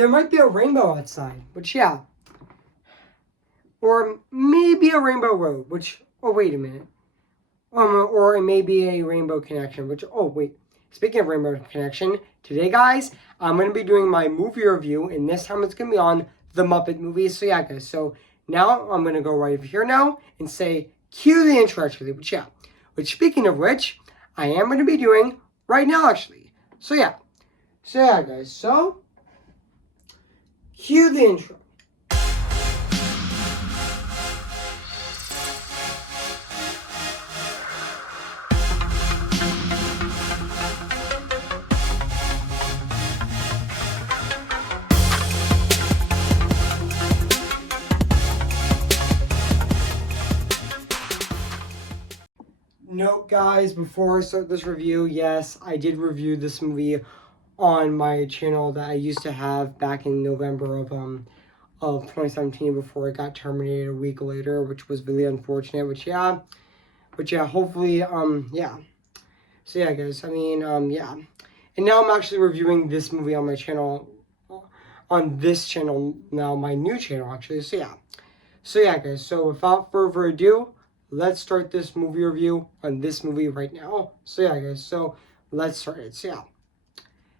there might be a rainbow outside, which, yeah. Or maybe a rainbow road, which, oh, wait a minute. Or it may be a rainbow connection, which, oh, wait. Speaking of rainbow connection, today, guys, I'm going to be doing my movie review, and this time it's going to be on the Muppet movies. So, yeah, guys, so now I'm going to go right over here now and say, cue the intro, actually, which, yeah. Which, speaking of which, I am going to be doing right now, actually. So, yeah. So, yeah, guys, so, cue the intro. Note, guys, before I start this review, yes, I did review this movie on my channel that I used to have back in November of 2017 before it got terminated a week later, which was really unfortunate. But yeah, hopefully, yeah. So yeah, guys, I mean, yeah. And now I'm actually reviewing this movie on my channel, on this channel now, my new channel actually. So yeah, guys. So without further ado, let's start this movie review on this movie right now. So yeah, guys, so let's start it. So yeah.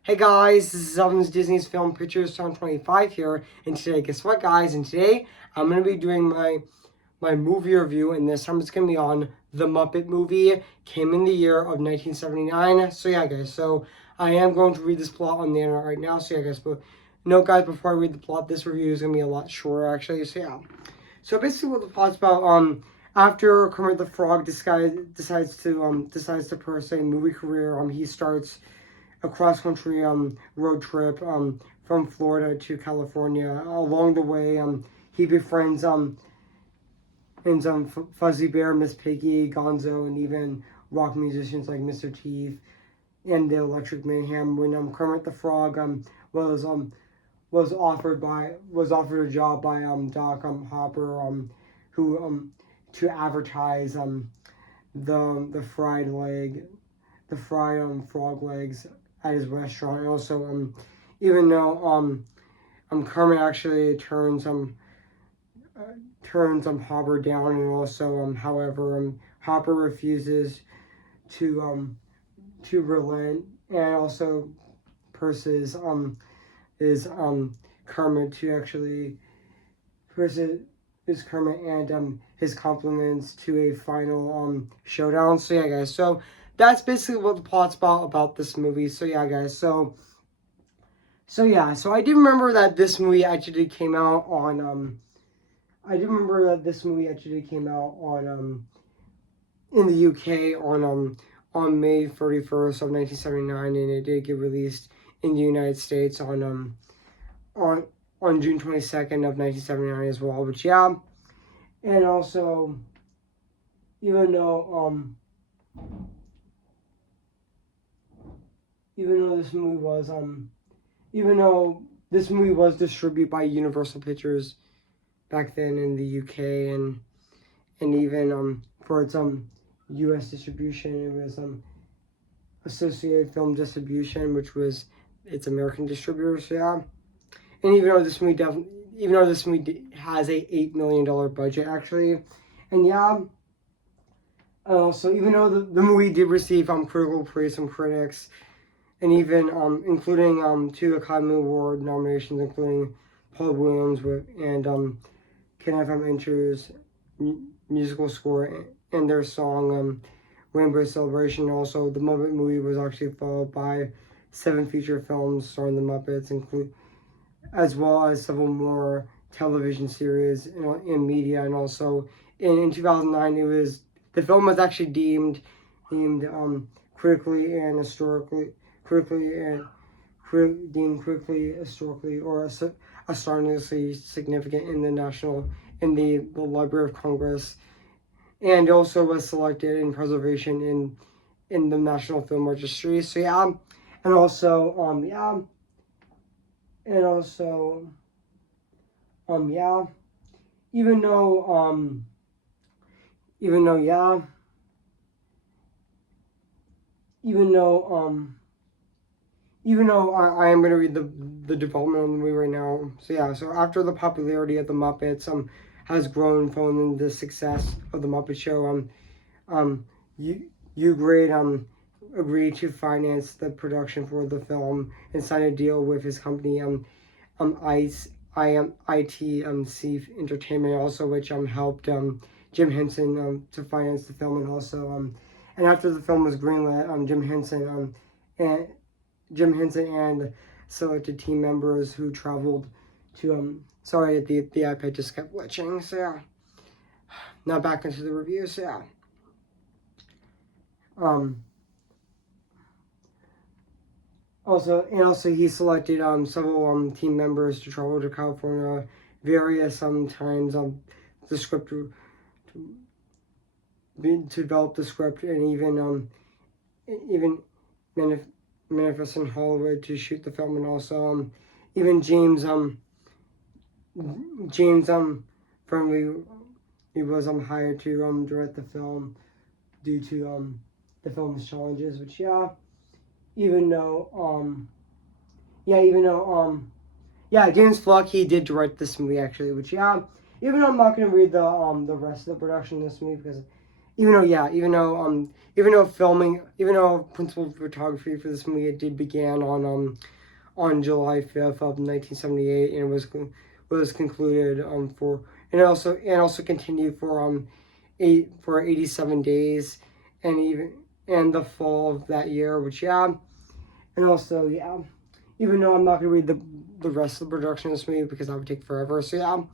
Hey guys, this is Elvin's Disney's Film Pictures 2025 here, and today, guess what, guys? And today, I'm going to be doing my movie review, and this time it's going to be on The Muppet Movie. Came in the year of 1979. So yeah, guys, so I am going to read this plot on the internet right now. So yeah, guys, but note, guys, before I read the plot, this review is going to be a lot shorter, actually. So yeah. So basically what the plot's about, after Kermit the Frog decides to pursue a movie career, he starts a cross-country road trip from Florida to California. Along the way, he befriends Fuzzy Bear, Miss Piggy, Gonzo, and even rock musicians like Mr. Teeth and the Electric Mayhem. When Kermit the Frog was offered a job by Doc Hopper, who to advertise the fried frog legs at his restaurant. And also, even though Kermit actually turns Hopper down, and also however Hopper refuses to relent, and also purses is Kermit to actually is Kermit and his compliments to a final showdown. So yeah, guys, so that's basically what the plot's about this movie. So yeah, guys, so yeah, so I do remember that this movie actually came out on in the UK on May 31st of 1979, and it did get released in the United States on June 22nd of 1979 as well. But yeah, and also even though this movie was distributed by Universal Pictures back then in the UK, and even for its US distribution, it was Associated Film Distribution, which was its American distributor. So yeah, and even though this movie has a $8 million budget actually, and yeah, so even though the movie did receive critical praise from critics, and even including 2 Academy Award nominations, including Paul Williams and Kenneth Inter's musical score and their song Rainbow Celebration. Also, the Muppet movie was actually followed by 7 feature films starring the Muppets, as well as several more television series in media. And also in 2009, the film was actually deemed critically and historically or astonishingly significant in the Library of Congress, and also was selected in preservation in the National Film Registry. So yeah, and also yeah, even though even though yeah even though even though I am going to read the development of the movie right now. So yeah, so after the popularity of the Muppets has grown following the success of the Muppet Show, you grade agreed to finance the production for the film and signed a deal with his company ITC Entertainment also, which helped Jim Henson to finance the film, and also and after the film was greenlit, Jim Henson and selected team members who traveled to sorry, the iPad just kept glitching. So yeah, now back into the review. So yeah, um. Also he selected several team members to travel to California various times the script to develop the script, and even manifest in Hollywood to shoot the film, and also even James Firmly he was hired to direct the film due to the film's challenges, which even though even though yeah, James Flock, he did direct this movie actually, which even though I'm not gonna read the rest of the production of this movie, because even though filming, even though principal photography for this movie, it did began on July 5th of 1978, and it was concluded for and also continued for 87 days, and the fall of that year, which and also even though I'm not gonna read the rest of the production of this movie because that would take forever. So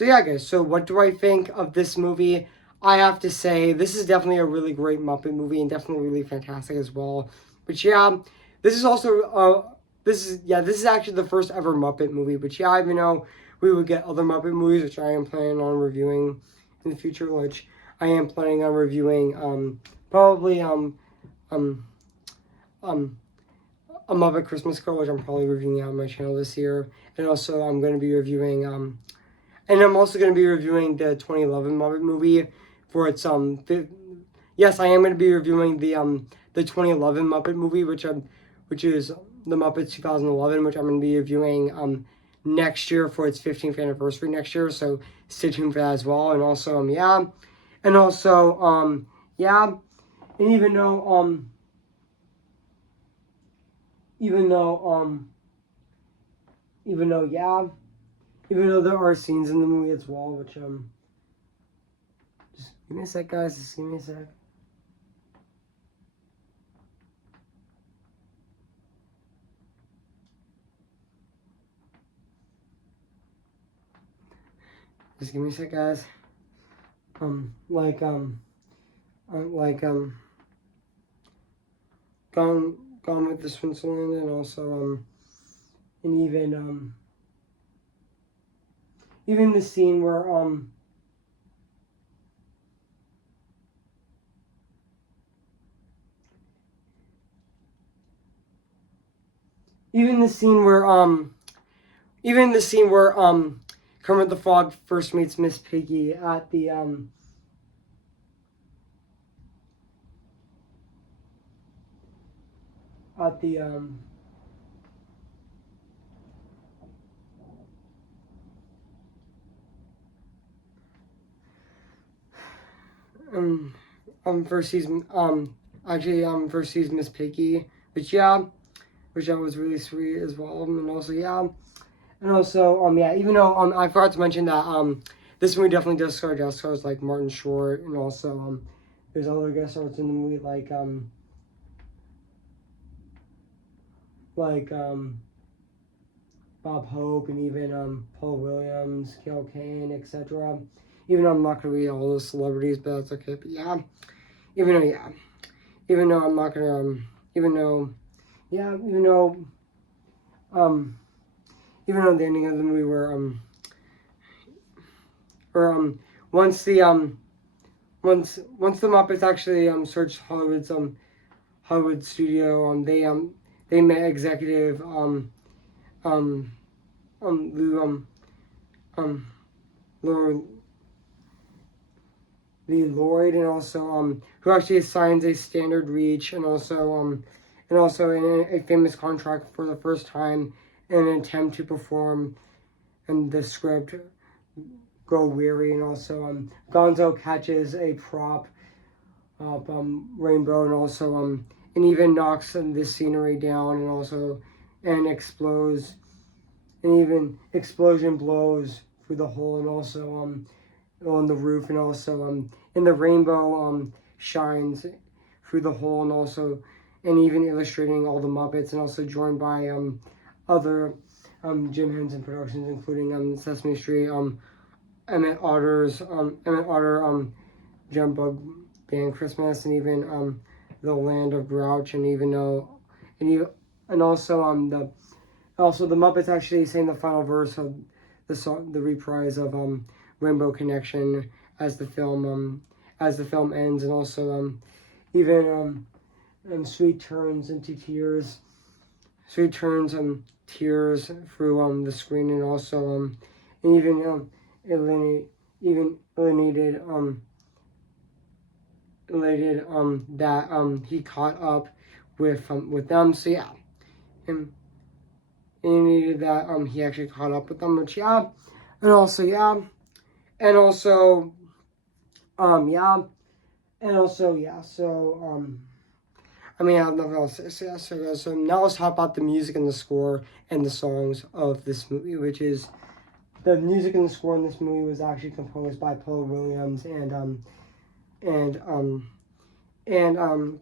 yeah, guys. So what do I think of this movie? I have to say this is definitely a really great Muppet movie, and definitely really fantastic as well. But this is also this is actually the first ever Muppet movie. But even though we would get other Muppet movies, which I am planning on reviewing in the future, which I am planning on reviewing probably um a Muppet Christmas Carol, which I'm probably reviewing on my channel this year, and also I'm going to be reviewing and I'm also going to be reviewing the 2011 Muppet movie for its yes, I am going to be reviewing the 2011 Muppet movie, which is the Muppets 2011, which I'm going to be reviewing next year for its 15th anniversary next year. So stay tuned for that as well. And also and also and even though even though there are scenes in the movie as well, which just give me a sec, guys. Just give me a sec. Just give me a sec, guys. Like Gone with the Switzerland, and also and even the scene where even the scene where Kermit the Frog first meets Miss Piggy at the at the first season first season Miss Piggy, which that was really sweet as well, and also even though I forgot to mention that this movie definitely does star guest stars like Martin Short, and also there's other guest stars in the movie like Bob Hope, and even Paul Williams, Cale Kane, etc. Even though I'm not gonna read all those celebrities, but that's okay. But even though I'm not gonna even though even though the ending of the movie where once the once the Muppets actually searched Hollywood studio, they met executive Lou Lee Lloyd, and also who actually assigns a standard reach, and and also in a famous contract for the first time in an attempt to perform in the script Go Weary, and also Gonzo catches a prop of Rainbow, and also and even knocks the scenery down, and also and explodes, and even explosion blows through the hole, and also on the roof, and also and the rainbow shines through the hole, and also and even illustrating all the Muppets, and also joined by other Jim Henson Productions, including Sesame Street, Emmett Otter, Jumbo Band Christmas, and even the Land of Grouch, and even and also the Muppets actually sang the final verse of the song, the reprise of Rainbow Connection as the film ends, and also even Sweet turns into tears. Sweet turns tears through the screen, and also and even elated that he caught up with them. So yeah, and needed that he actually caught up with them, which yeah, and also yeah, and also yeah, and also yeah. So I mean, I have nothing else to say. So now let's talk about the music and the score and the songs of this movie, which is the music and the score in this movie was actually composed by Paul Williams and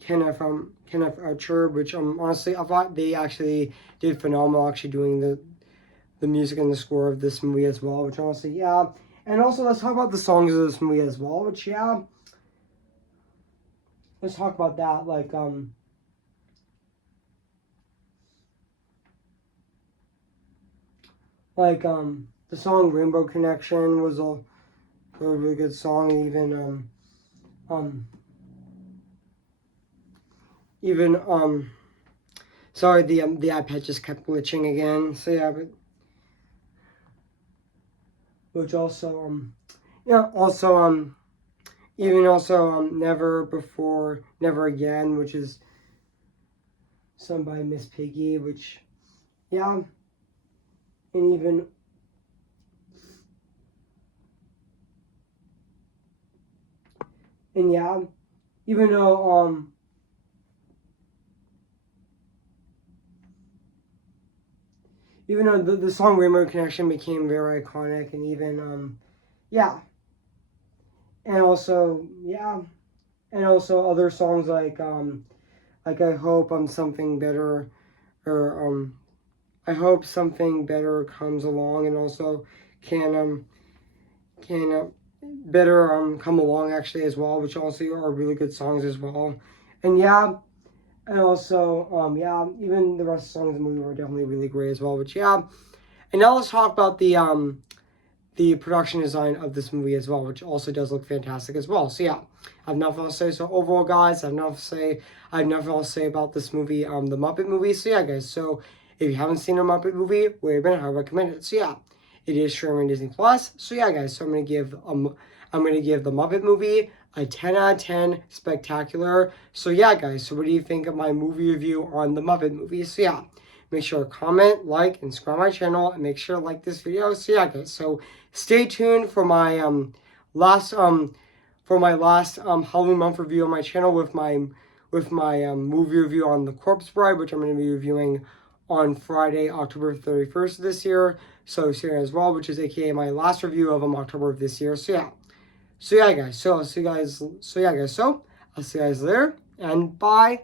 Kenneth Archer, which honestly I thought they actually did phenomenal, actually doing the music and the score of this movie as well, which honestly yeah. And also let's talk about the songs of this movie as well, which yeah. Let's talk about that, the song Rainbow Connection was a really good song. Even sorry, the iPad just kept glitching again. So yeah, but which also yeah, also even also Never Before Never Again, which is sung by Miss Piggy, which yeah, and yeah, even though the song Rainbow Connection became very iconic, and even yeah, and also yeah, and also other songs like I hope something better, or I hope something better comes along, and also can better come along actually as well, which also are really good songs as well. And yeah, and also yeah, even the rest of the songs in the movie were definitely really great as well. Which yeah, and now let's talk about the production design of this movie as well, which also does look fantastic as well. So yeah, I have nothing else to say. So overall, guys, I have nothing else to say about this movie, the Muppet movie. So yeah, guys. So if you haven't seen a Muppet movie, wait a minute, I recommend it. So yeah, it is streaming Disney Plus. So yeah, guys. So I'm gonna give the Muppet movie a 10 out of 10 spectacular. So yeah, guys. So what do you think of my movie review on the Muppet movie? So yeah. Make sure to comment, like, and subscribe my channel, and make sure to like this video. So yeah, guys. So stay tuned for my last Halloween month review on my channel with my movie review on The Corpse Bride, which I'm going to be reviewing on Friday, October 31st of this year. So here as well, which is aka my last review of October of this year. So yeah, guys. So I'll see you guys. So yeah, guys. So I'll see you guys later, and bye.